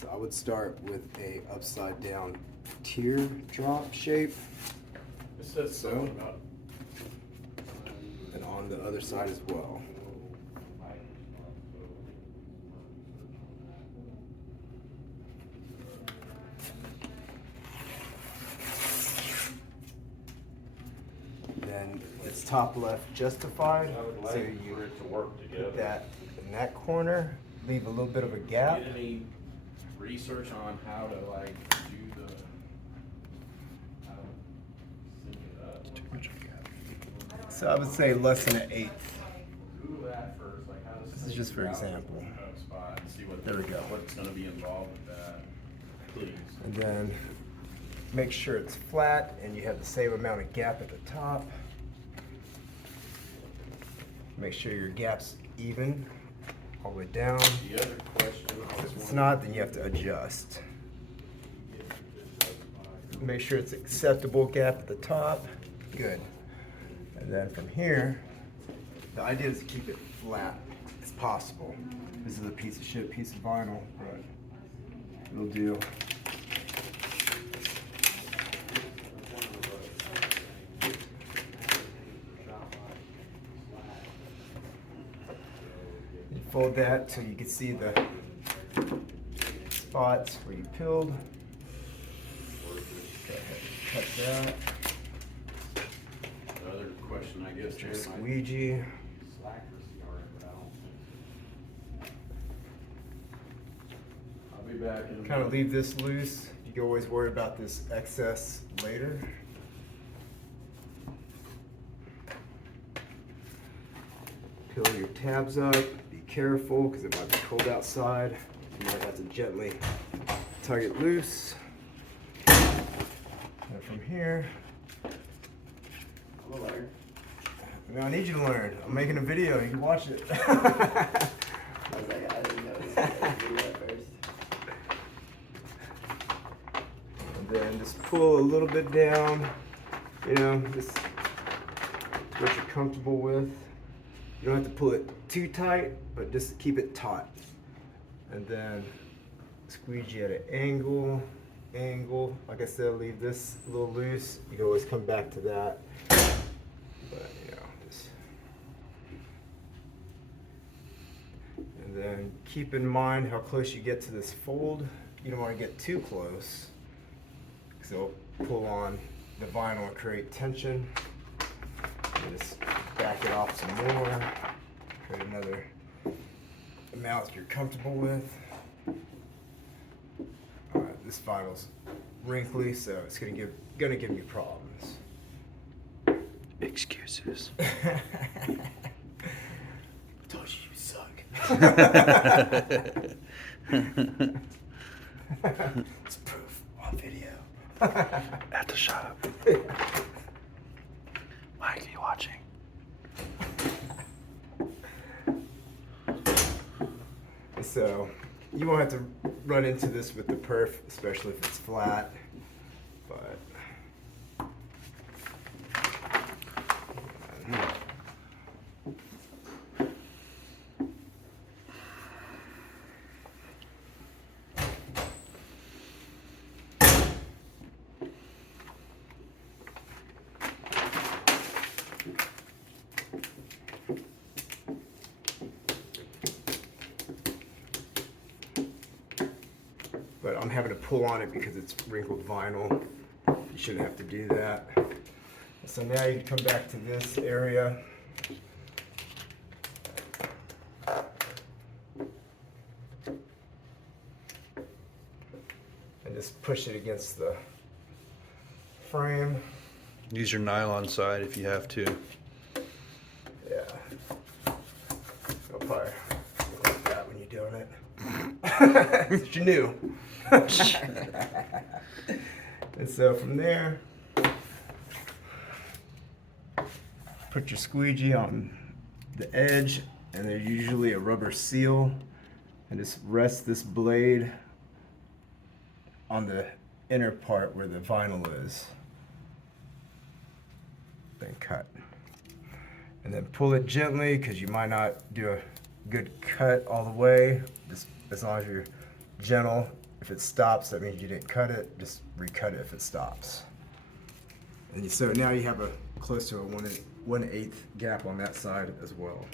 So I would start with a upside down teardrop shape. It says So, something about and on the other side as well. Then it's top left justified. I would So like you for it to work together. put that in that corner, leave a little bit of a gap. Get any research on how to like do the how to sync it up? So I would say less than an eighth. Google that first, like how to. This is sync just for it out example. with the spot and see what There we go. what's going to be involved with that. Please. And then make sure it's flat and you have the same amount of gap at the top. Make sure your gap's even all the way down. The other question I was If it's wondering- not, then you have to adjust. Make sure it's acceptable gap at the top. Good. And then from here, the idea is to keep it flat as possible. This is a piece of shit piece of vinyl, but it'll do. You fold that till you can see the spots where you peeled. Go ahead and cut that. The other question I guess Get your here, squeegee. I'll be back in a Kind of minute. leave this loose. You can always worry about this excess later. Peel your tabs up. Be careful because it might be cold outside. You might have to gently tug it loose. And from here, I'm a liar. I need you to learn. I'm making a video. You can watch it. I was like, I didn't know this was do that first. And then just pull a little bit down, you know, just what you're comfortable with. You don't have to pull it too tight, but just keep it taut. And then squeegee at an angle. Like I said, leave this a little loose. You can always come back to that. But, you know, just. And then keep in mind how close you get to this fold. You don't want to get too close, because it'll pull on the vinyl and create tension. And just back it off some more. Create another amount you're comfortable with. Alright, this vinyl's wrinkly, so it's gonna give me problems. Excuses. Told you you suck. It's proof on video. At the shop. Mike, are you watching? So you won't have to run into this with the perf, especially if it's flat. But I'm having to pull on it because it's wrinkled vinyl. You shouldn't have to do that. So now you come back to this area. And just push it against the frame. Use your nylon side if you have to. Yeah. I'll probably look like that when you're doing it. That's what you knew. And so from there, put your squeegee on the edge, and there's usually a rubber seal, and just rest this blade on the inner part where the vinyl is. Then cut. And then pull it gently, because you might not do a good cut all the way. Just as long as you're gentle If it stops, that means you didn't cut it. Just recut it if it stops. And so now you have a close to a 1/8 gap on that side as well.